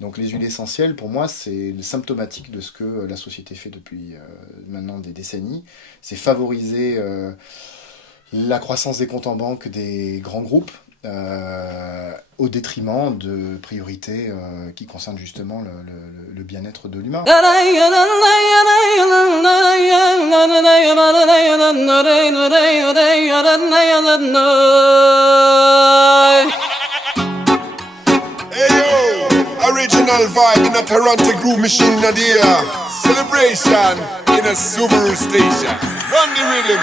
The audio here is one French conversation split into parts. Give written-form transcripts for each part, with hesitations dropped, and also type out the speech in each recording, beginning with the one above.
Donc les huiles essentielles, pour moi, c'est symptomatique de ce que la société fait depuis maintenant des décennies. C'est favoriser la croissance des comptes en banque des grands groupes au détriment de priorités qui concernent justement le bien-être de l'humain. Original vibe in a Toronto groove machine in the air. Celebration in a Subaru station. Run the rhythm.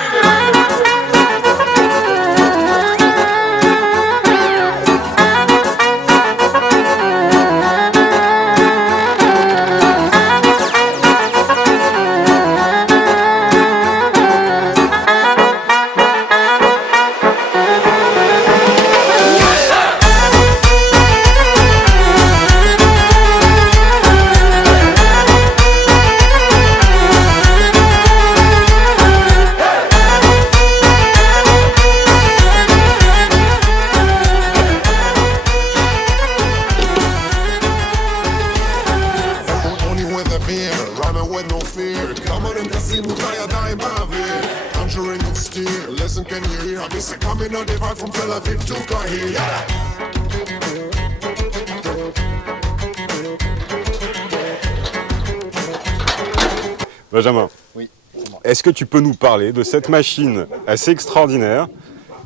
Benjamin, Oui, c'est moi. est-ce que tu peux nous parler de cette machine assez extraordinaire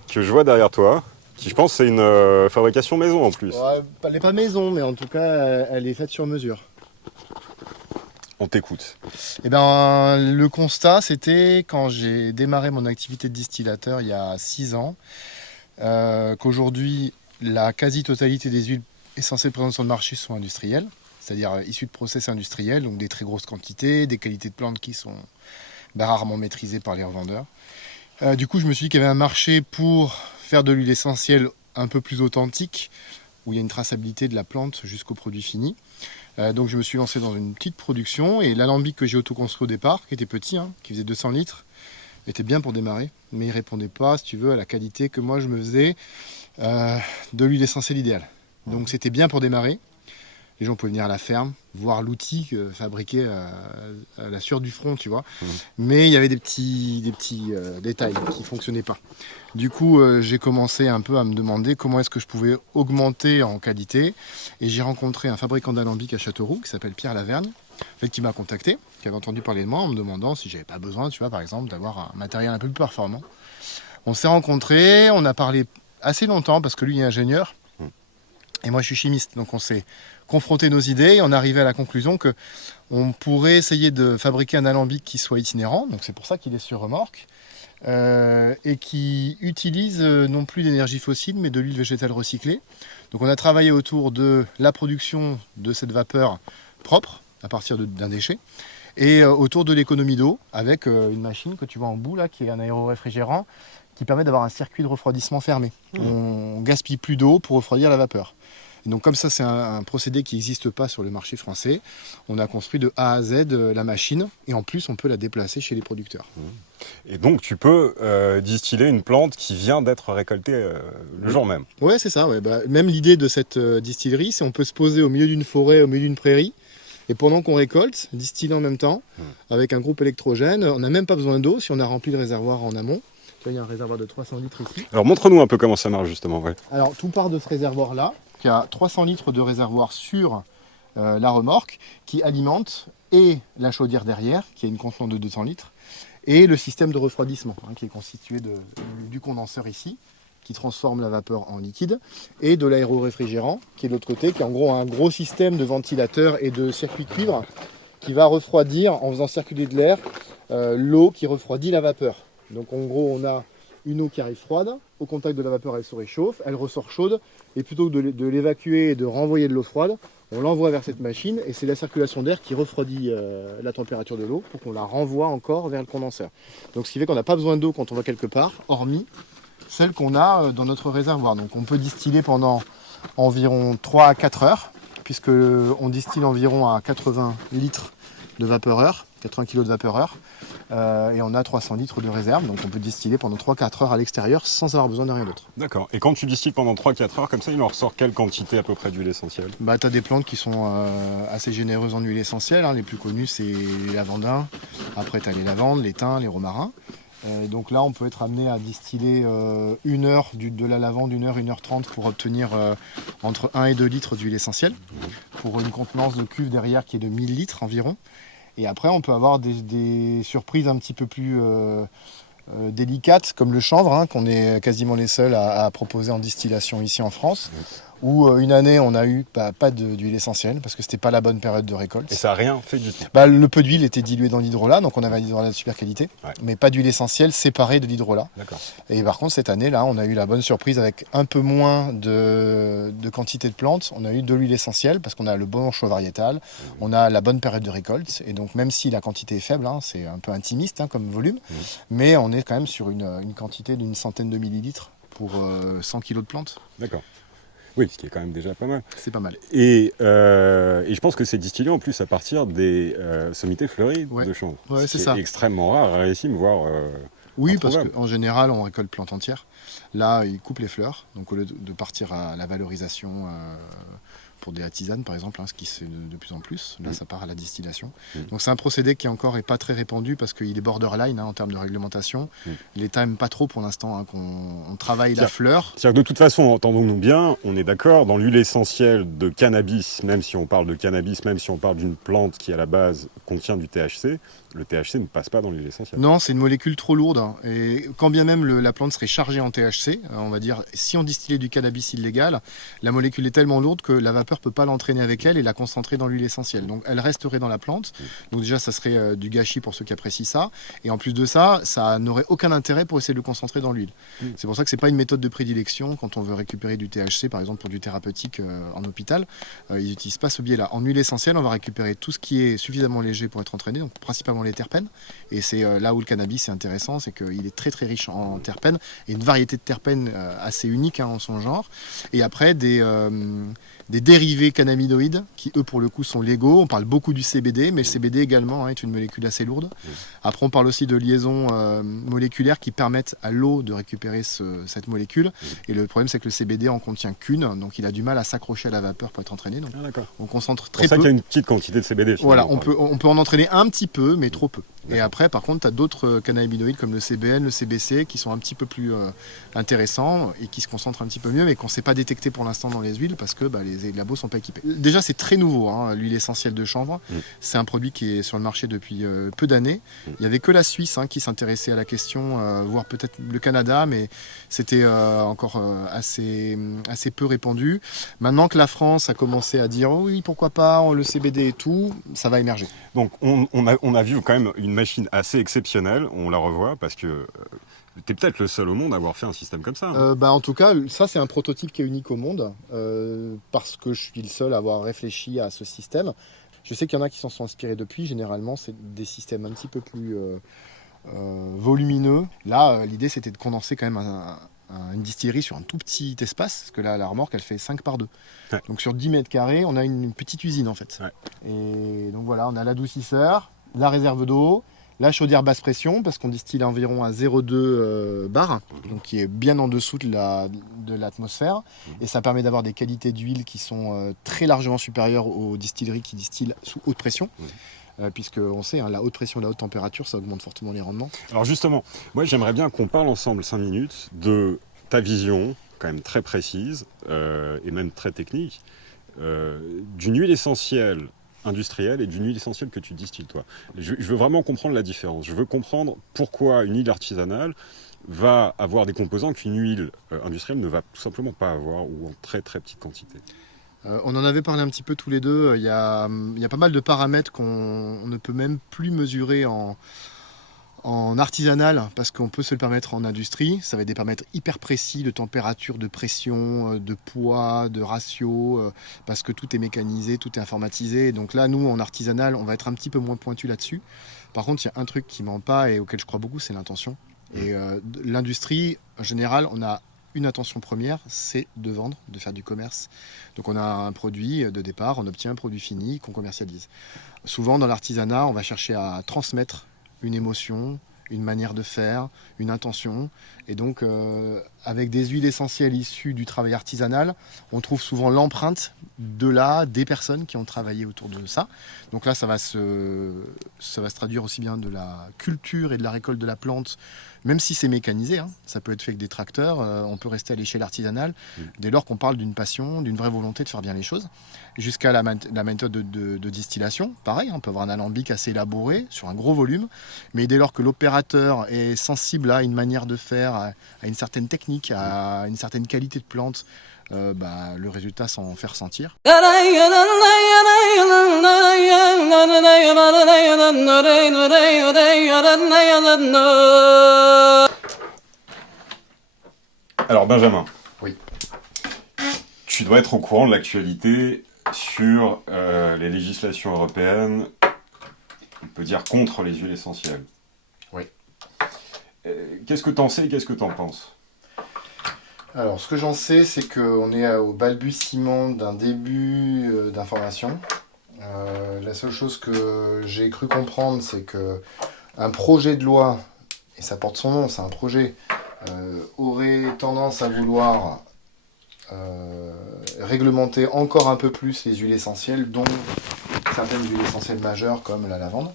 que je vois derrière toi, qui je pense c'est une fabrication maison en plus. Ouais, elle n'est pas maison, mais en tout cas, elle est faite sur mesure. On t'écoute. Eh ben, le constat, c'était quand j'ai démarré mon activité de distillateur il y a 6 ans, qu'aujourd'hui, la quasi-totalité des huiles essentielles présentes sur le marché sont industrielles, c'est-à-dire issues de process industriels, donc des très grosses quantités, des qualités de plantes qui sont rarement maîtrisées par les revendeurs. Du coup, je me suis dit qu'il y avait un marché pour faire de l'huile essentielle un peu plus authentique, où il y a une traçabilité de la plante jusqu'au produit fini. Donc je me suis lancé dans une petite production et l'alambic que j'ai autoconstruit au départ, qui était petit, qui faisait 200 litres, était bien pour démarrer, mais il ne répondait pas, si tu veux, à la qualité que moi je me faisais de l'huile essentielle idéale. Donc c'était bien pour démarrer. Les gens pouvaient venir à la ferme, voir l'outil fabriqué à la sueur du front, tu vois. Mais il y avait des petits détails qui ne fonctionnaient pas. Du coup, j'ai commencé un peu à me demander comment est-ce que je pouvais augmenter en qualité. Et j'ai rencontré un fabricant d'alambic à Châteauroux qui s'appelle Pierre Laverne, en fait, qui m'a contacté, qui avait entendu parler de moi en me demandant si j'avais pas besoin, tu vois, par exemple, d'avoir un matériel un peu plus performant. On s'est rencontrés, on a parlé assez longtemps parce que lui il est ingénieur et moi je suis chimiste. Donc on s'est confronté nos idées et on est arrivé à la conclusion que on pourrait essayer de fabriquer un alambic qui soit itinérant, donc c'est pour ça qu'il est sur remorque, et qui utilise non plus d'énergie fossile mais de l'huile végétale recyclée. Donc on a travaillé autour de la production de cette vapeur propre à partir d'un déchet et autour de l'économie d'eau avec une machine que tu vois en bout là qui est un aéroréfrigérant qui permet d'avoir un circuit de refroidissement fermé. On gaspille plus d'eau pour refroidir la vapeur. Et donc comme ça c'est un procédé qui n'existe pas sur le marché français, on a construit de A à Z la machine et en plus on peut la déplacer chez les producteurs. Et donc tu peux distiller une plante qui vient d'être récoltée le jour même. Ouais c'est ça, ouais. Même l'idée de cette distillerie c'est on peut se poser au milieu d'une forêt, au milieu d'une prairie et pendant qu'on récolte, distiller en même temps avec un groupe électrogène, on n'a même pas besoin d'eau si on a rempli le réservoir en amont. Il y a un réservoir de 300 litres ici. Alors montre-nous un peu comment ça marche justement. Ouais. Alors tout part de ce réservoir là, qui a 300 litres de réservoir sur la remorque, qui alimente et la chaudière derrière, qui a une contenance de 200 litres, et le système de refroidissement, qui est constitué du condenseur ici, qui transforme la vapeur en liquide, et de l'aéroréfrigérant, qui est de l'autre côté, qui est en gros un gros système de ventilateur et de circuit cuivre, qui va refroidir en faisant circuler de l'air l'eau qui refroidit la vapeur. Donc en gros on a une eau qui arrive froide, au contact de la vapeur elle se réchauffe, elle ressort chaude, et plutôt que de l'évacuer et de renvoyer de l'eau froide, on l'envoie vers cette machine, et c'est la circulation d'air qui refroidit la température de l'eau pour qu'on la renvoie encore vers le condenseur. Donc ce qui fait qu'on n'a pas besoin d'eau quand on va quelque part, hormis celle qu'on a dans notre réservoir. Donc on peut distiller pendant environ 3 à 4 heures, puisqu'on distille environ à 80 litres de vapeur heure, 80 kg de vapeur heure. Et on a 300 litres de réserve, donc on peut distiller pendant 3-4 heures à l'extérieur sans avoir besoin de rien d'autre. D'accord. Et quand tu distilles pendant 3-4 heures, comme ça, il en ressort quelle quantité à peu près d'huile essentielle? Bah, tu as des plantes qui sont assez généreuses en huile essentielle, hein. Les plus connues, c'est les lavandins. Après, tu as les lavandes, les thym, les romarins. Donc là, on peut être amené à distiller 1 heure de la lavande, 1 heure, 1h30 pour obtenir entre 1 et 2 litres d'huile essentielle, pour une contenance de cuve derrière qui est de 1000 litres environ. Et après, on peut avoir des surprises un petit peu plus délicates, comme le chanvre, hein, qu'on est quasiment les seuls à proposer en distillation ici en France. Où une année, on a eu pas d'huile essentielle, parce que c'était pas la bonne période de récolte. Et ça n'a rien fait du tout. Le peu d'huile était dilué dans l'hydrolat, donc on avait un hydrolat de super qualité, Ouais. mais pas d'huile essentielle séparée de l'hydrolat. D'accord. Et par contre, cette année, là, on a eu la bonne surprise avec un peu moins de quantité de plantes. On a eu de l'huile essentielle, parce qu'on a le bon choix variétal, on a la bonne période de récolte, et donc même si la quantité est faible, hein, c'est un peu intimiste comme volume, mais on est quand même sur une quantité d'une centaine de millilitres pour 100 kg de plantes. D'accord. Oui, ce qui est quand même déjà pas mal. C'est pas mal. Et je pense que c'est distillé en plus à partir des sommités fleuries de chanvre. Ouais, c'est ça. Extrêmement rare, rarissime, voire Oui, parce introuvable. qu'en général, on récolte plante entière. Là, ils coupent les fleurs. Donc, au lieu de partir à la valorisation pour des tisanes, par exemple, hein, ce qui se fait de plus en plus, là, ça part à la distillation. Donc, c'est un procédé qui encore est pas très répandu parce qu'il est borderline en termes de réglementation. L'État n'aime pas trop pour l'instant qu'on travaille la fleur. C'est-à-dire que de toute façon, entendons-nous bien, on est d'accord, dans l'huile essentielle de cannabis, même si on parle de cannabis, même si on parle d'une plante qui à la base contient du THC, le THC ne passe pas dans l'huile essentielle. Non, c'est une molécule trop lourde. Et quand bien même la plante serait chargée en THC, on va dire, si on distillait du cannabis illégal, la molécule est tellement lourde que la vapeur ne peut pas l'entraîner avec elle et la concentrer dans l'huile essentielle. Donc elle resterait dans la plante. Donc déjà, ça serait du gâchis pour ceux qui apprécient ça. Et en plus de ça, ça n'aurait aucun intérêt pour essayer de le concentrer dans l'huile. C'est pour ça que c'est pas une méthode de prédilection quand on veut récupérer du THC, par exemple pour du thérapeutique en hôpital. Ils n'utilisent pas ce biais-là. En huile essentielle, on va récupérer tout ce qui est suffisamment léger pour être entraîné, donc principalement les terpènes. Et c'est là où le cannabis est intéressant, c'est qu'il est très très riche en terpènes et une variété de terpènes assez unique en son genre. Et après des dérivés cannabinoïdes qui eux pour le coup sont légaux. On parle beaucoup du CBD, mais le CBD également est une molécule assez lourde. Après on parle aussi de liaisons moléculaires qui permettent à l'eau de récupérer cette molécule. Et le problème c'est que le CBD en contient qu'une, donc il a du mal à s'accrocher à la vapeur pour être entraîné. Donc on concentre très peu. C'est pour ça qu'il y a une petite quantité de CBD. Voilà, on peut en entraîner un petit peu, mais trop peu. Et après, par contre, tu as d'autres cannabinoïdes comme le CBN, le CBC, qui sont un petit peu plus intéressants et qui se concentrent un petit peu mieux, mais qu'on ne sait pas détecter pour l'instant dans les huiles parce que les labos ne sont pas équipés. Déjà, c'est très nouveau, l'huile essentielle de chanvre. C'est un produit qui est sur le marché depuis peu d'années. Il n'y avait que la Suisse qui s'intéressait à la question, voire peut-être le Canada, mais c'était encore assez peu répandu. Maintenant que la France a commencé à dire oh oui, pourquoi pas, le CBD et tout, ça va émerger. Donc on a vu quand même une machine assez exceptionnelle, on la revoit parce que tu es peut-être le seul au monde à avoir fait un système comme ça. Hein. En tout cas, ça c'est un prototype qui est unique au monde parce que je suis le seul à avoir réfléchi à ce système. Je sais qu'il y en a qui s'en sont inspirés depuis, généralement c'est des systèmes un petit peu plus volumineux. Là, l'idée c'était de condenser quand même une distillerie sur un tout petit espace, parce que là, la remorque, elle fait 5 par 2. Ouais. Donc sur 10 mètres carrés, on a une petite usine en fait. Ouais. Et donc voilà, on a l'adoucisseur, la réserve d'eau, la chaudière basse pression, parce qu'on distille environ à 0,2 bar, donc qui est bien en dessous de l'atmosphère. Et ça permet d'avoir des qualités d'huile qui sont très largement supérieures aux distilleries qui distillent sous haute pression. Puisqu'on sait, la haute pression et la haute température, ça augmente fortement les rendements. Alors justement, moi j'aimerais bien qu'on parle ensemble 5 minutes de ta vision, quand même très précise, et même très technique, d'une huile essentielle industrielle et d'une huile essentielle que tu distilles toi. Je veux vraiment comprendre la différence. Je veux comprendre pourquoi une huile artisanale va avoir des composants qu'une huile industrielle ne va tout simplement pas avoir, ou en très très petite quantité. On en avait parlé un petit peu tous les deux. Il y a pas mal de paramètres qu'on ne peut même plus mesurer en artisanal parce qu'on peut se le permettre en industrie. Ça va être des paramètres hyper précis de température, de pression, de poids, de ratio, parce que tout est mécanisé, tout est informatisé. Donc là, nous, en artisanal, on va être un petit peu moins pointu là-dessus. Par contre, il y a un truc qui ment pas et auquel je crois beaucoup, c'est l'intention. Et l'industrie, en général, on a une intention première, c'est de vendre, de faire du commerce. Donc on a un produit de départ, on obtient un produit fini qu'on commercialise. Souvent dans l'artisanat, on va chercher à transmettre une émotion, une manière de faire, une intention. Et donc, avec des huiles essentielles issues du travail artisanal, on trouve souvent l'empreinte des personnes qui ont travaillé autour de ça. Donc là, ça va se traduire aussi bien de la culture et de la récolte de la plante, même si c'est mécanisé, hein. Ça peut être fait avec des tracteurs, on peut rester à l'échelle artisanale, dès lors qu'on parle d'une passion, d'une vraie volonté de faire bien les choses. Jusqu'à la méthode de distillation, pareil, hein, on peut avoir un alambic assez élaboré, sur un gros volume, mais dès lors que l'opérateur est sensible à une manière de faire, à une certaine technique, à une certaine qualité de plante, le résultat s'en fait ressentir. Alors Benjamin, Oui. tu dois être au courant de l'actualité sur les législations européennes, on peut dire contre les huiles essentielles. Oui. Qu'est-ce que t'en sais et qu'est-ce que t'en penses? Alors, ce que j'en sais, c'est qu'on est au balbutiement d'un début d'information. La seule chose que j'ai cru comprendre, c'est qu'un projet de loi, et ça porte son nom, c'est un projet, aurait tendance à vouloir réglementer encore un peu plus les huiles essentielles, dont certaines huiles essentielles majeures comme la lavande.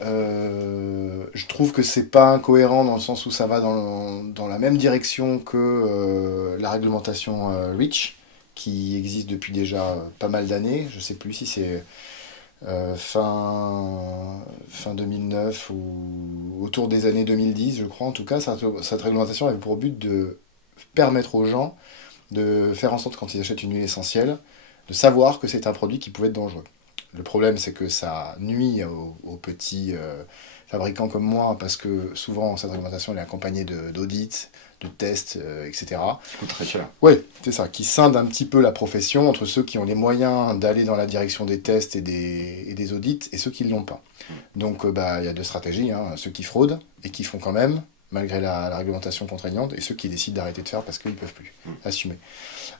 Je trouve que c'est pas incohérent dans le sens où ça va dans la même direction que la réglementation REACH, qui existe depuis déjà pas mal d'années. Je sais plus si c'est fin 2009 ou autour des années 2010, je crois. En tout cas, cette réglementation avait pour but de permettre aux gens de faire en sorte, quand ils achètent une huile essentielle, de savoir que c'est un produit qui pouvait être dangereux. Le problème, c'est que ça nuit aux petits fabricants comme moi, parce que souvent, cette réglementation elle est accompagnée d'audits, de tests, etc. Ça coûte très cher. Oui, c'est ça, qui scinde un petit peu la profession entre ceux qui ont les moyens d'aller dans la direction des tests et des audits, et ceux qui ne l'ont pas. Donc, il y a deux stratégies, hein, ceux qui fraudent et qui font quand même, malgré la réglementation contraignante, et ceux qui décident d'arrêter de faire parce qu'ils ne peuvent plus assumer.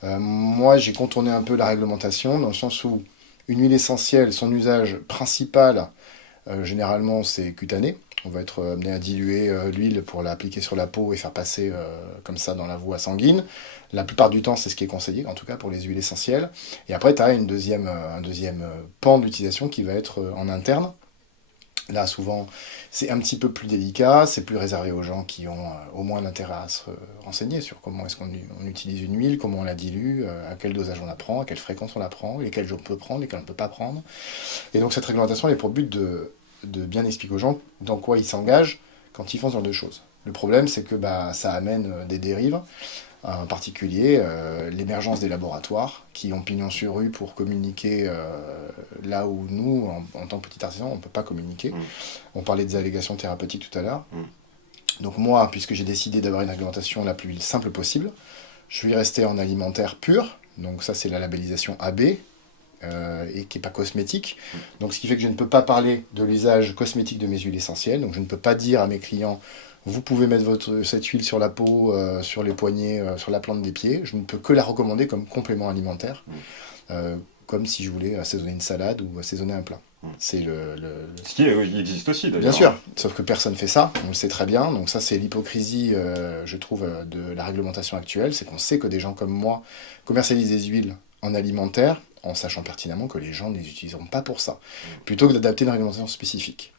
Moi, j'ai contourné un peu la réglementation, dans le sens où une huile essentielle, son usage principal, généralement, c'est cutané. On va être amené à diluer l'huile pour l'appliquer sur la peau et faire passer comme ça dans la voie sanguine. La plupart du temps, c'est ce qui est conseillé, en tout cas pour les huiles essentielles. Et après, tu as un deuxième pan d'utilisation qui va être en interne. Là, souvent, c'est un petit peu plus délicat, c'est plus réservé aux gens qui ont au moins l'intérêt à se renseigner sur comment est-ce qu'on utilise une huile, comment on la dilue, à quel dosage on la prend, à quelle fréquence on la prend, lesquels on peut prendre, lesquels on ne peut pas prendre. Et donc cette réglementation elle est pour but de bien expliquer aux gens dans quoi ils s'engagent quand ils font ce genre de choses. Le problème, c'est que ça amène des dérives, en particulier l'émergence des laboratoires qui ont pignon sur rue pour communiquer là où nous, en tant que petit artisan, on ne peut pas communiquer. On parlait des allégations thérapeutiques tout à l'heure. Donc moi, puisque j'ai décidé d'avoir une réglementation la plus simple possible, je suis resté en alimentaire pur, donc ça c'est la labellisation AB, et qui n'est pas cosmétique. Donc ce qui fait que je ne peux pas parler de l'usage cosmétique de mes huiles essentielles, donc je ne peux pas dire à mes clients vous pouvez mettre cette huile sur la peau, sur les poignets, sur la plante des pieds. Je ne peux que la recommander comme complément alimentaire, comme si je voulais assaisonner une salade ou assaisonner un plat. C'est Ce qui existe aussi d'ailleurs. Bien sûr, sauf que personne ne fait ça, on le sait très bien. Donc ça, c'est l'hypocrisie, je trouve, de la réglementation actuelle. C'est qu'on sait que des gens comme moi commercialisent des huiles en alimentaire, en sachant pertinemment que les gens ne les utiliseront pas pour ça, plutôt que d'adapter une réglementation spécifique.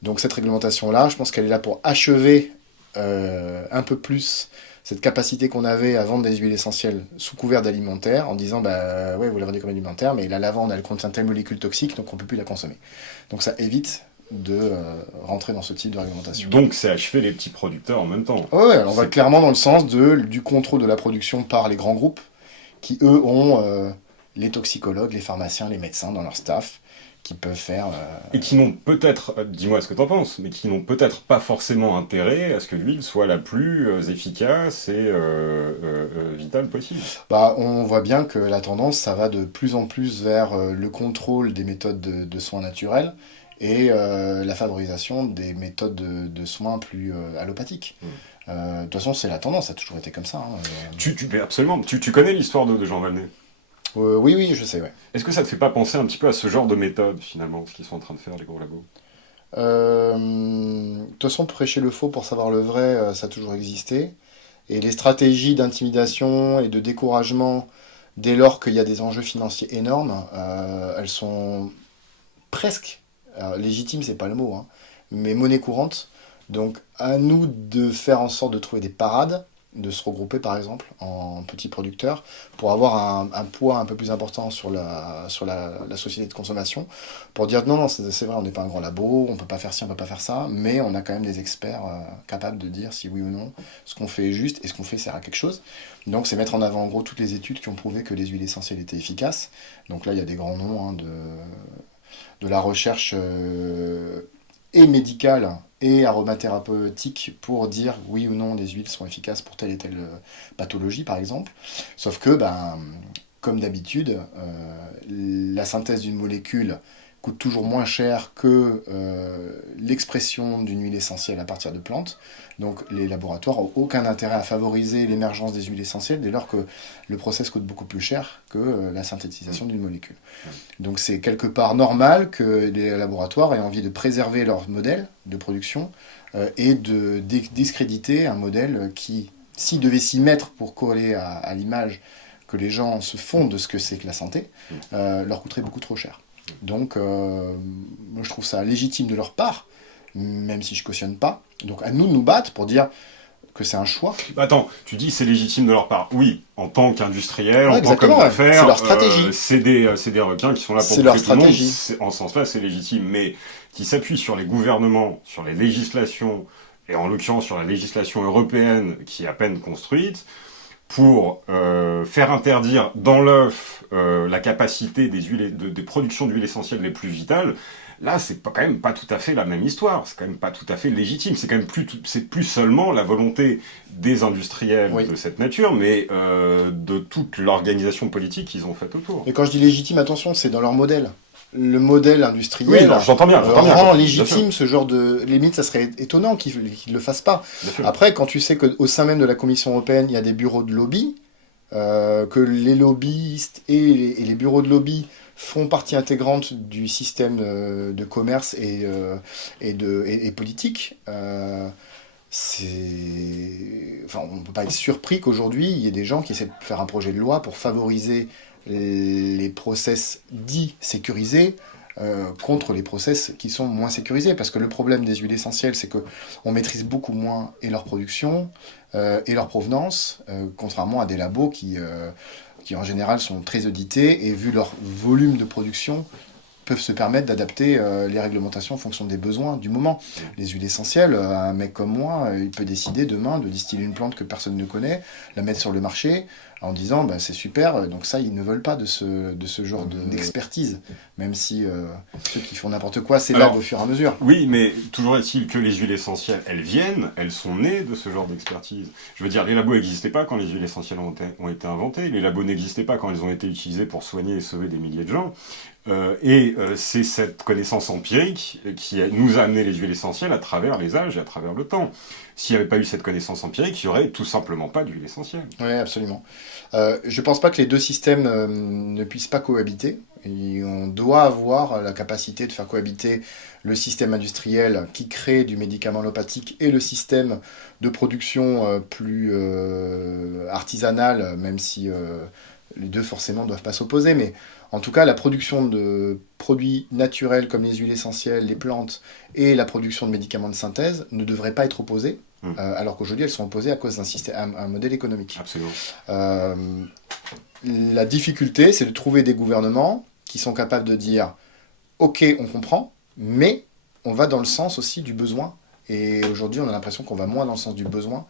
Donc cette réglementation-là, je pense qu'elle est là pour achever un peu plus cette capacité qu'on avait à vendre des huiles essentielles sous couvert d'alimentaire, en disant, ouais, vous la vendez comme alimentaire, mais la lavande, elle contient telle molécule toxique, donc on ne peut plus la consommer. Donc ça évite de rentrer dans ce type de réglementation. Donc c'est achever les petits producteurs en même temps. Ouais, on va clairement dans le sens du contrôle de la production par les grands groupes, qui eux ont les toxicologues, les pharmaciens, les médecins dans leur staff, qui peuvent faire... Et qui n'ont peut-être, dis-moi ce que t'en penses, mais qui n'ont peut-être pas forcément intérêt à ce que l'huile soit la plus efficace et vitale possible. On voit bien que la tendance, ça va de plus en plus vers le contrôle des méthodes de soins naturels et la favorisation des méthodes de soins plus allopathiques. De toute façon, c'est la tendance, ça a toujours été comme ça. Absolument. Tu connais l'histoire de Jean Valnet ? Oui, je sais, ouais. Est-ce que ça te fait pas penser un petit peu à ce genre de méthode, finalement, ce qu'ils sont en train de faire, les gros labos ? De toute façon, prêcher le faux pour savoir le vrai, ça a toujours existé. Et les stratégies d'intimidation et de découragement, dès lors qu'il y a des enjeux financiers énormes, elles sont presque, alors, légitimes, c'est pas le mot, hein, mais monnaie courante. Donc à nous de faire en sorte de trouver des parades, de se regrouper par exemple en petits producteurs pour avoir un poids un peu plus important sur la société de consommation, pour dire non, non, c'est vrai, on n'est pas un grand labo, on peut pas faire ci, on peut pas faire ça, mais on a quand même des experts capables de dire si oui ou non ce qu'on fait est juste et ce qu'on fait sert à quelque chose. Donc c'est mettre en avant en gros toutes les études qui ont prouvé que les huiles essentielles étaient efficaces. Donc là il y a des grands noms, hein, de la recherche et médicale et aromathérapeutique pour dire oui ou non les huiles sont efficaces pour telle et telle pathologie par exemple. Sauf que, ben, comme d'habitude, la synthèse d'une molécule coûte toujours moins cher que l'expression d'une huile essentielle à partir de plantes. Donc les laboratoires n'ont aucun intérêt à favoriser l'émergence des huiles essentielles dès lors que le process coûte beaucoup plus cher que la synthétisation d'une molécule. Donc c'est quelque part normal que les laboratoires aient envie de préserver leur modèle de production et de discréditer un modèle qui, s'il devait s'y mettre pour coller à l'image que les gens se font de ce que c'est que la santé, leur coûterait beaucoup trop cher. Donc moi je trouve ça légitime de leur part, même si je cautionne pas. Donc à nous de nous battre pour dire que c'est un choix. Attends, tu dis c'est légitime de leur part. Oui, en tant qu'industriel, Ouais, en tant qu'homme exactement, ouais. d'affaires, C'est leur stratégie. c'est des requins qui sont là pour C'est leur bouffer tout le monde. stratégie. En ce sens-là, c'est légitime. Mais qui s'appuient sur les gouvernements, sur les législations, et en l'occurrence sur la législation européenne qui est à peine construite, pour faire interdire dans l'œuf la capacité des huiles, des productions d'huiles essentielles les plus vitales. Là, c'est quand même pas tout à fait la même histoire. C'est quand même pas tout à fait légitime. C'est quand même c'est plus seulement la volonté des industriels Oui. de cette nature, mais de toute l'organisation politique qu'ils ont faite autour. Et quand je dis légitime, attention, c'est dans leur modèle. Le modèle industriel Oui, non, j'entends bien. rend Bien légitime ce genre de... Limite, ça serait étonnant qu'ils ne le fassent pas. sûr. Après, quand tu sais qu'au sein même de la Commission européenne, il y a des bureaux de lobby, que les lobbyistes et les bureaux de lobby font partie intégrante du système de commerce et politique, enfin, on ne peut pas être surpris qu'aujourd'hui, il y ait des gens qui essaient de faire un projet de loi pour favoriser les process dits sécurisés contre les process qui sont moins sécurisés. Parce que le problème des huiles essentielles, c'est qu'on maîtrise beaucoup moins et leur production et leur provenance, contrairement à des labos qui en général sont très audités et vu leur volume de production peuvent se permettre d'adapter les réglementations en fonction des besoins du moment. Les huiles essentielles, un mec comme moi, il peut décider demain de distiller une plante que personne ne connaît, la mettre sur le marché en disant bah, c'est super, donc ça ils ne veulent pas de ce genre d'expertise, même si ceux qui font n'importe quoi s'élavent au fur et à mesure. Oui, mais toujours est-il que les huiles essentielles, elles sont nées de ce genre d'expertise. Je veux dire, les labos n'existaient pas quand les huiles essentielles ont été inventées, les labos n'existaient pas quand elles ont été utilisées pour soigner et sauver des milliers de gens. C'est cette connaissance empirique qui nous a amené les huiles essentielles à travers les âges et à travers le temps. S'il n'y avait pas eu cette connaissance empirique, il n'y aurait tout simplement pas d'huile essentielle. Oui, absolument. Je ne pense pas que les deux systèmes ne puissent pas cohabiter. Et on doit avoir la capacité de faire cohabiter le système industriel qui crée du médicament allopathique et le système de production plus artisanal, même si les deux forcément ne doivent pas s'opposer. Mais en tout cas, la production de produits naturels comme les huiles essentielles, les plantes et la production de médicaments de synthèse ne devraient pas être opposées. Alors qu'aujourd'hui elles sont opposées à cause d'un système, un modèle économique. Absolument. La difficulté, c'est de trouver des gouvernements qui sont capables de dire « Ok, on comprend, mais on va dans le sens aussi du besoin. » Et aujourd'hui, on a l'impression qu'on va moins dans le sens du besoin.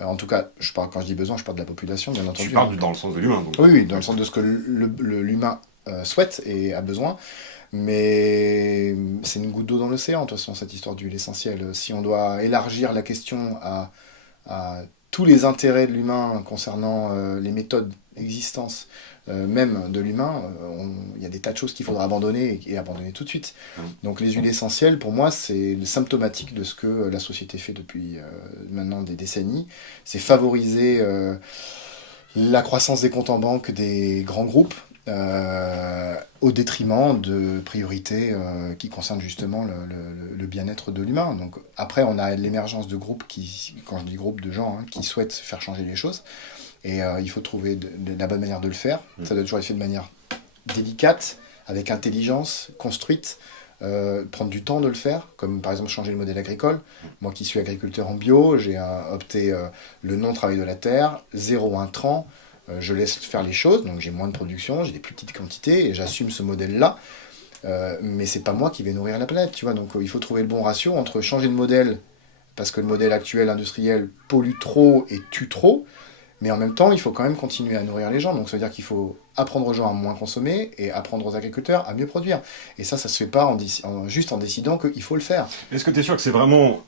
En tout cas, quand je dis besoin, je parle de la population, bien entendu. Tu parles dans le sens de l'humain. Donc. Oui, dans le sens de ce que l'humain souhaite et a besoin. Mais c'est une goutte d'eau dans l'océan, de toute façon, cette histoire d'huile essentielle. Si on doit élargir la question à tous les intérêts de l'humain concernant les méthodes d'existence, même de l'humain, il y a des tas de choses qu'il faudra abandonner et abandonner tout de suite. Donc les huiles essentielles, pour moi, c'est symptomatique de ce que la société fait depuis maintenant des décennies. C'est favoriser la croissance des comptes en banque des grands groupes, au détriment de priorités qui concernent justement le bien-être de l'humain. Donc après, on a l'émergence de groupes quand je dis groupe de gens, qui souhaitent faire changer les choses. Et il faut trouver la bonne manière de le faire. Ça doit toujours être fait de manière délicate, avec intelligence, construite, prendre du temps de le faire, comme par exemple changer le modèle agricole. Moi qui suis agriculteur en bio, j'ai opté le non-travail de la terre, zéro intrant, je laisse faire les choses, donc j'ai moins de production, j'ai des plus petites quantités et j'assume ce modèle-là. Mais c'est pas moi qui vais nourrir la planète, tu vois. Donc il faut trouver le bon ratio entre changer de modèle, parce que le modèle actuel industriel pollue trop et tue trop, mais en même temps, il faut quand même continuer à nourrir les gens. Donc ça veut dire qu'il faut apprendre aux gens à moins consommer et apprendre aux agriculteurs à mieux produire. Et ça se fait pas juste en décidant qu'il faut le faire. Est-ce que tu es sûr que c'est vraiment...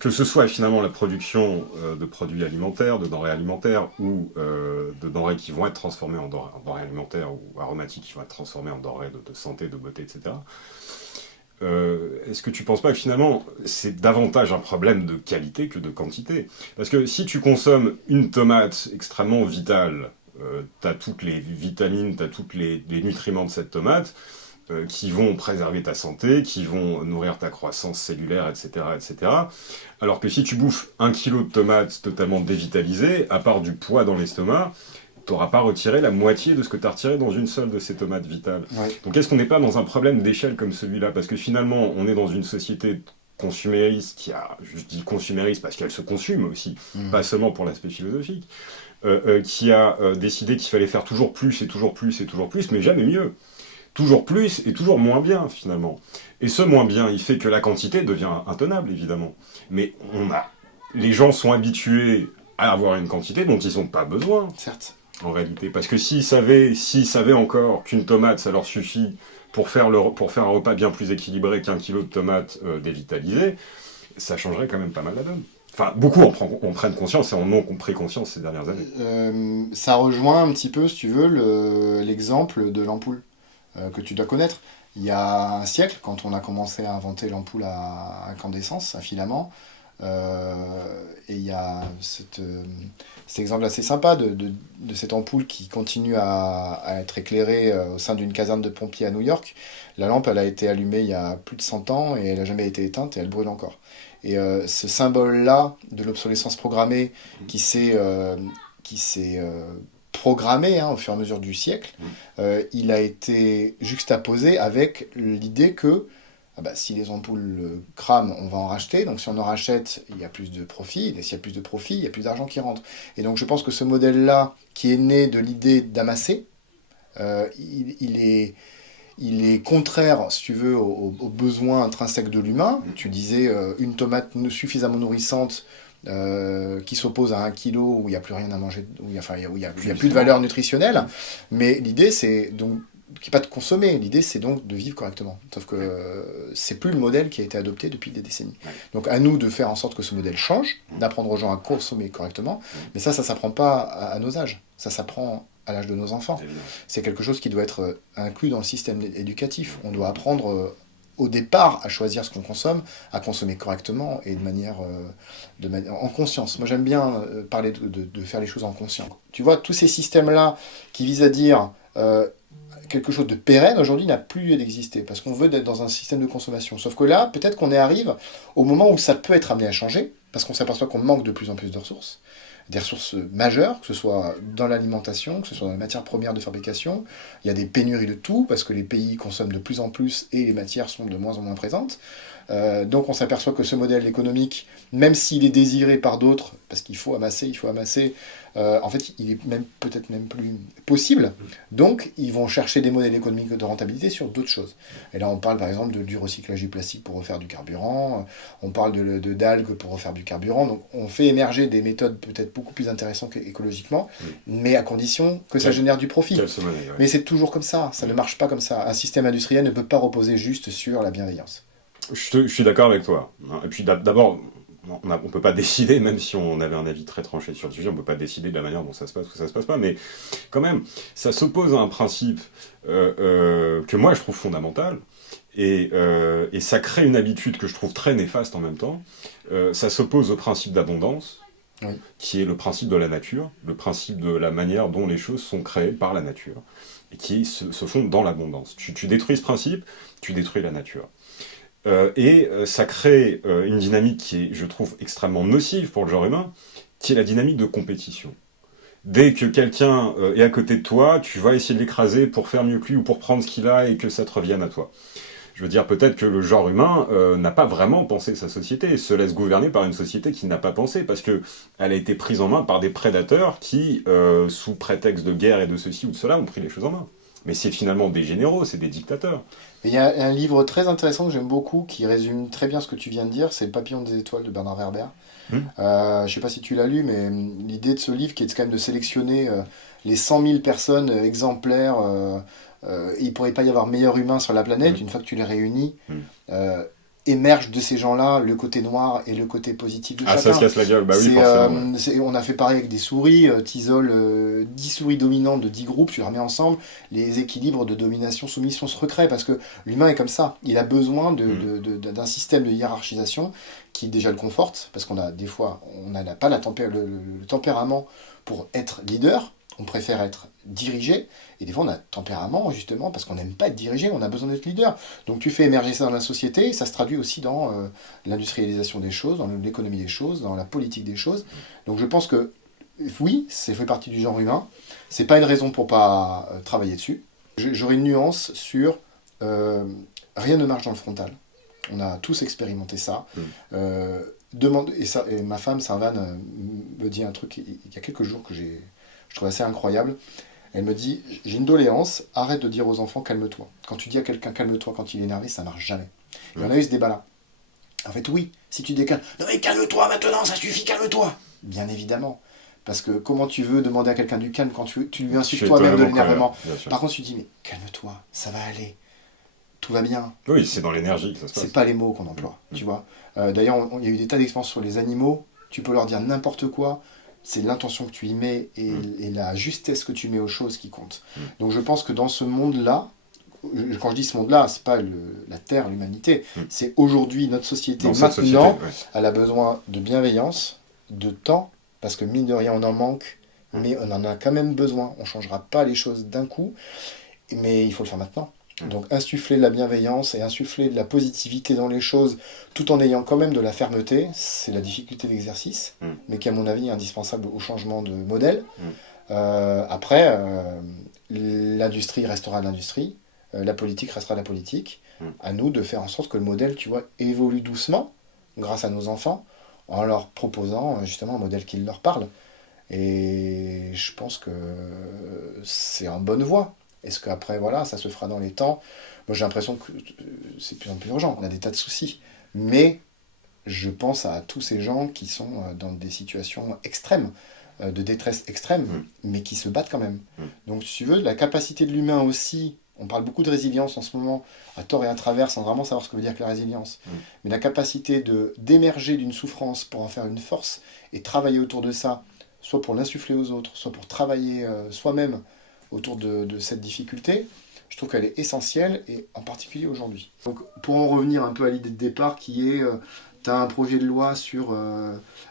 que ce soit finalement la production de produits alimentaires, de denrées alimentaires, ou de denrées qui vont être transformées en denrées alimentaires ou aromatiques qui vont être transformées en denrées de santé, de beauté, etc. Est-ce que tu ne penses pas que finalement c'est davantage un problème de qualité que de quantité? Parce que si tu consommes une tomate extrêmement vitale, tu as toutes les vitamines, tu as tous les nutriments de cette tomate, qui vont préserver ta santé, qui vont nourrir ta croissance cellulaire, etc., etc. Alors que si tu bouffes 1 kilo de tomates totalement dévitalisées, à part du poids dans l'estomac, tu n'auras pas retiré la moitié de ce que tu as retiré dans une seule de ces tomates vitales. Ouais. Donc est-ce qu'on n'est pas dans un problème d'échelle comme celui-là? Parce que finalement, on est dans une société consumériste je dis consumériste parce qu'elle se consume aussi, pas seulement pour l'aspect philosophique, qui a décidé qu'il fallait faire toujours plus et toujours plus et toujours plus, mais jamais mieux. Toujours plus et toujours moins bien, finalement. Et ce moins bien, il fait que la quantité devient intenable, évidemment. Mais les gens sont habitués à avoir une quantité dont ils n'ont pas besoin, Certes. en réalité. Parce que s'ils savaient encore qu'une tomate, ça leur suffit pour faire un repas bien plus équilibré qu'1 kilo de tomates dévitalisées, ça changerait quand même pas mal la donne. Enfin, beaucoup en prennent conscience et en ont pris conscience ces dernières années. Ça rejoint un petit peu, si tu veux, l'exemple de l'ampoule. Que tu dois connaître. Il y a un siècle, quand on a commencé à inventer l'ampoule à incandescence, à filament, et il y a cet exemple assez sympa de cette ampoule qui continue à être éclairée au sein d'une caserne de pompiers à New York. La lampe, elle a été allumée il y a plus de 100 ans et elle n'a jamais été éteinte et elle brûle encore. Et ce symbole-là de l'obsolescence programmée qui s'est programmé au fur et à mesure du siècle, il a été juxtaposé avec l'idée que si les ampoules crament, on va en racheter, donc si on en rachète, il y a plus de profit, et s'il y a plus de profit, il y a plus d'argent qui rentre. Et donc je pense que ce modèle-là, qui est né de l'idée d'amasser, il est contraire, si tu veux, aux besoins intrinsèques de l'humain. Tu disais une tomate suffisamment nourrissante, qui s'oppose à 1 kilo où il n'y a plus rien à manger, où il n'y a plus de valeur nutritionnelle. Mais l'idée, c'est donc qui n'est pas de consommer, l'idée, c'est donc de vivre correctement. Sauf que c'est plus le modèle qui a été adopté depuis des décennies. Donc à nous de faire en sorte que ce modèle change, d'apprendre aux gens à consommer correctement. Mais ça ne s'apprend pas à nos âges. Ça s'apprend à l'âge de nos enfants. C'est quelque chose qui doit être inclus dans le système éducatif. On doit apprendre au départ à choisir ce qu'on consomme, à consommer correctement et de manière en conscience. Moi j'aime bien parler de faire les choses en conscience. Tu vois, tous ces systèmes-là qui visent à dire quelque chose de pérenne, aujourd'hui n'a plus lieu d'exister, parce qu'on veut être dans un système de consommation. Sauf que là, peut-être qu'on arrive au moment où ça peut être amené à changer, parce qu'on s'aperçoit qu'on manque de plus en plus de ressources, des ressources majeures, que ce soit dans l'alimentation, que ce soit dans les matières premières de fabrication. Il y a des pénuries de tout, parce que les pays consomment de plus en plus et les matières sont de moins en moins présentes. Donc on s'aperçoit que ce modèle économique, même s'il est désiré par d'autres, parce qu'il faut amasser, en fait il est peut-être même plus possible. Donc ils vont chercher des modèles économiques de rentabilité sur d'autres choses. Et là on parle par exemple du recyclage du plastique pour refaire du carburant, on parle d'algues pour refaire du carburant. Donc on fait émerger des méthodes peut-être beaucoup plus intéressantes écologiquement, mais à condition que ça génère du profit. Mais c'est toujours comme ça ne marche pas comme ça. Un système industriel ne peut pas reposer juste sur la bienveillance. Je suis d'accord avec toi. Et puis d'abord, on ne peut pas décider, même si on avait un avis très tranché sur le sujet, on ne peut pas décider de la manière dont ça se passe ou ça se passe pas, mais quand même, ça s'oppose à un principe que moi je trouve fondamental, et ça crée une habitude que je trouve très néfaste en même temps. Ça s'oppose au principe d'abondance, qui est le principe de la nature, le principe de la manière dont les choses sont créées par la nature. et qui se font dans l'abondance. Tu détruis ce principe, tu détruis la nature. Ça crée une dynamique qui est, je trouve, extrêmement nocive pour le genre humain, qui est la dynamique de compétition. Dès que quelqu'un est à côté de toi, tu vas essayer de l'écraser pour faire mieux que lui ou pour prendre ce qu'il a et que ça te revienne à toi. Je veux dire, peut-être que le genre humain n'a pas vraiment pensé sa société, se laisse gouverner par une société qui n'a pas pensé, parce que elle a été prise en main par des prédateurs qui, sous prétexte de guerre et de ceci ou de cela, ont pris les choses en main. Mais c'est finalement des généraux, c'est des dictateurs. Et il y a un livre très intéressant que j'aime beaucoup qui résume très bien ce que tu viens de dire, c'est Le Papillon des étoiles de Bernard Werber. Je sais pas si tu l'as lu, mais l'idée de ce livre qui est quand même de sélectionner les 100 000 personnes exemplaires, il ne pourrait pas y avoir meilleur humain sur la planète, une fois que tu les réunis, émerge de ces gens-là le côté noir et le côté positif de chacun. Ça se casse la gueule, bah oui, forcément. On a fait pareil avec des souris, t'isoles 10 souris dominantes de 10 groupes, tu les remets ensemble, les équilibres de domination-soumission se recréent, parce que l'humain est comme ça, il a besoin d'un système de hiérarchisation qui déjà le conforte, parce qu'on a des fois, on n'a pas le tempérament pour être leader, on préfère être dirigé, et des fois on a tempérament justement parce qu'on n'aime pas être dirigé, on a besoin d'être leader. Donc tu fais émerger ça dans la société, et ça se traduit aussi dans l'industrialisation des choses, dans l'économie des choses, dans la politique des choses. Donc je pense que oui, ça fait partie du genre humain, c'est pas une raison pour pas travailler dessus. J'aurais une nuance sur rien ne marche dans le frontal. On a tous expérimenté ça. Et ma femme, Sarvan, me dit un truc il y a quelques jours que je trouve assez incroyable. Elle me dit, j'ai une doléance, arrête de dire aux enfants calme-toi. Quand tu dis à quelqu'un calme-toi quand il est énervé, ça marche jamais. Et on a eu ce débat-là. En fait, oui, si tu dis non mais calme-toi maintenant, ça suffit, calme-toi. Bien évidemment. Parce que comment tu veux demander à quelqu'un du calme quand tu lui insultes toi-même de l'énervement. Par contre, tu dis, mais calme-toi, ça va aller. Tout va bien. Oui, c'est dans l'énergie que ça se passe. C'est pas les mots qu'on emploie, tu vois. D'ailleurs, il y a eu des tas d'expériences sur les animaux. Tu peux leur dire n'importe quoi. C'est l'intention que tu y mets et la justesse que tu mets aux choses qui comptent. Donc je pense que dans ce monde-là, quand je dis ce monde-là, c'est pas la Terre, l'humanité, c'est aujourd'hui notre société. Maintenant, elle a besoin de bienveillance, de temps, parce que mine de rien, on en manque, mais on en a quand même besoin. On changera pas les choses d'un coup, mais il faut le faire maintenant. Donc insuffler de la bienveillance et insuffler de la positivité dans les choses, tout en ayant quand même de la fermeté, c'est la difficulté d'exercice, mais qui à mon avis est indispensable au changement de modèle. Après, l'industrie restera l'industrie, la politique restera la politique. À nous de faire en sorte que le modèle, tu vois, évolue doucement, grâce à nos enfants, en leur proposant justement un modèle qui leur parle. Et je pense que c'est en bonne voie. Est-ce qu'après, voilà, ça se fera dans les temps? Moi, j'ai l'impression que c'est de plus en plus urgent. On a des tas de soucis. Mais je pense à tous ces gens qui sont dans des situations extrêmes, de détresse extrême, mais qui se battent quand même. Donc, si tu veux, la capacité de l'humain aussi, on parle beaucoup de résilience en ce moment, à tort et à travers, sans vraiment savoir ce que veut dire que la résilience. Mais la capacité d'émerger d'une souffrance pour en faire une force et travailler autour de ça, soit pour l'insuffler aux autres, soit pour travailler soi-même autour de cette difficulté, je trouve qu'elle est essentielle, et en particulier aujourd'hui. Donc, pour en revenir un peu à l'idée de départ, qui est, tu as un projet de loi sur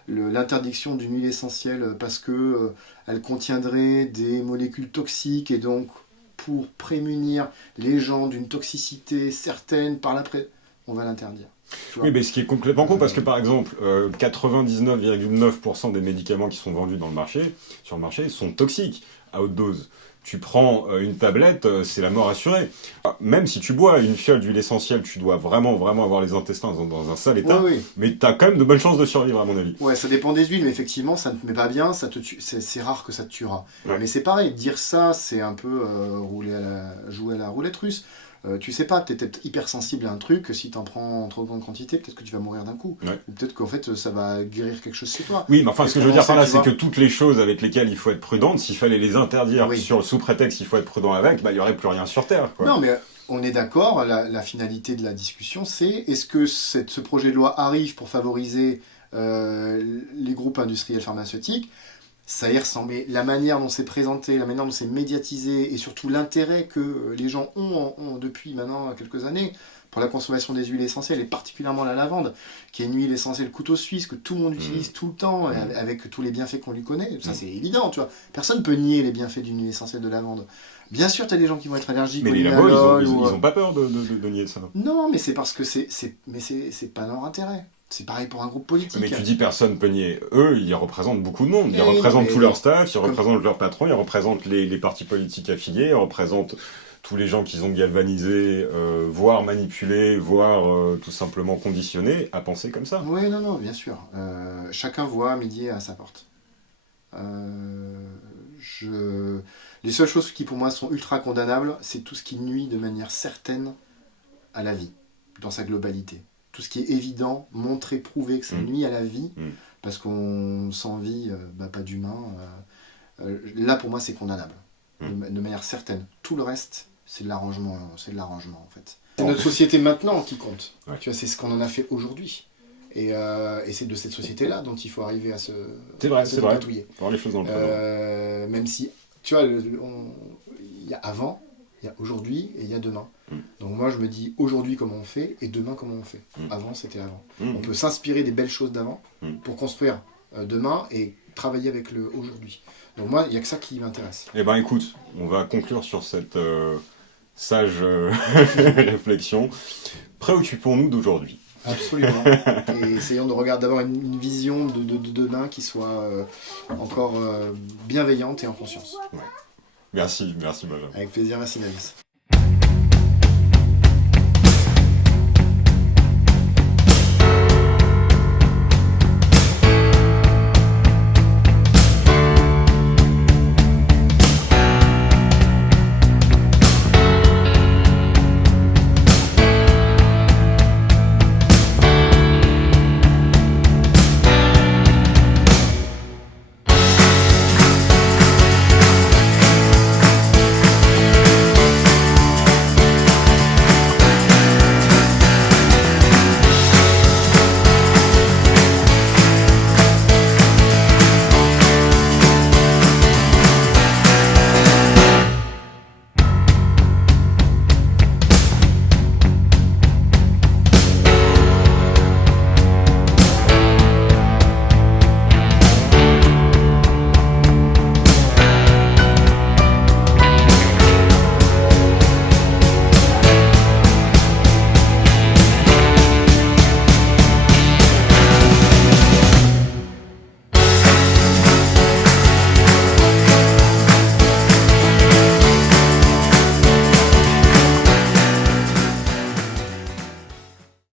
l'interdiction d'une huile essentielle parce que elle contiendrait des molécules toxiques, et donc pour prémunir les gens d'une toxicité certaine par l'après, on va l'interdire. Oui, mais ce qui est complètement con, parce que par exemple, 99,9% des médicaments qui sont vendus sur le marché, sont toxiques à haute dose. Tu prends une tablette, c'est la mort assurée. Même si tu bois une fiole d'huile essentielle, tu dois vraiment, vraiment avoir les intestins dans un sale état, mais tu as quand même de bonnes chances de survivre, à mon avis. Ouais, ça dépend des huiles, mais effectivement, ça ne te met pas bien, ça te tue, c'est rare que ça te tuera. Mais c'est pareil, dire ça, c'est un peu jouer à la roulette russe. Tu sais pas, tu es peut-être hypersensible à un truc, si tu en prends en trop grande quantité, peut-être que tu vas mourir d'un coup. Ou peut-être qu'en fait, ça va guérir quelque chose chez toi. Oui, mais enfin, ce que je veux dire par là, c'est que toutes les choses avec lesquelles il faut être prudent, s'il fallait les interdire sous prétexte qu'il faut être prudent avec, il n'y aurait plus rien sur Terre, quoi. Non, mais on est d'accord, la finalité de la discussion, c'est est-ce que ce projet de loi arrive pour favoriser les groupes industriels pharmaceutiques? Ça y ressemble. Mais la manière dont c'est présenté, la manière dont c'est médiatisé, et surtout l'intérêt que les gens ont depuis maintenant quelques années pour la consommation des huiles essentielles, et particulièrement la lavande, qui est une huile essentielle couteau suisse que tout le monde utilise tout le temps, avec tous les bienfaits qu'on lui connaît. Ça, c'est évident, tu vois. Personne ne peut nier les bienfaits d'une huile essentielle de lavande. Bien sûr, tu as des gens qui vont être allergiques Mais au les labos, linalol ils ou- ont pas peur de nier ça. Non, mais c'est parce que c'est pas leur intérêt. C'est pareil pour un groupe politique. Mais tu dis personne peut nier. Eux, ils représentent beaucoup de monde. Ils Mais représentent mais- tout leur staff, ils comme- représentent leurs patrons, ils représentent les partis politiques affiliés, ils représentent tous les gens qu'ils ont galvanisés, voire manipulés, voire tout simplement conditionnés à penser comme ça. Oui, non, bien sûr. Chacun voit midi à sa porte. Les seules choses qui pour moi sont ultra condamnables, c'est tout ce qui nuit de manière certaine à la vie, dans sa globalité. Tout ce qui est évident, montré, prouvé que ça nuit à la vie, parce qu'on s'envie pas d'humain. Là pour moi c'est condamnable, de manière certaine. Tout le reste, c'est de l'arrangement en fait. C'est notre société maintenant qui compte. Ouais. Tu vois, c'est ce qu'on en a fait aujourd'hui. Et c'est de cette société-là dont il faut arriver à se dépatouiller. Voir les choses dans le présent. Même si, tu vois, il y a avant, il y a aujourd'hui et il y a demain. Donc moi je me dis aujourd'hui comment on fait et demain comment on fait. Avant c'était avant. On peut s'inspirer des belles choses d'avant pour construire demain et travailler avec le aujourd'hui. Donc moi il n'y a que ça qui m'intéresse. Eh ben écoute, on va conclure sur cette sage réflexion. Préoccupons-nous d'aujourd'hui. Absolument. Et essayons de regarder, d'avoir une vision de demain qui soit encore bienveillante et en conscience. Merci Benjamin. Avec plaisir, merci Navis.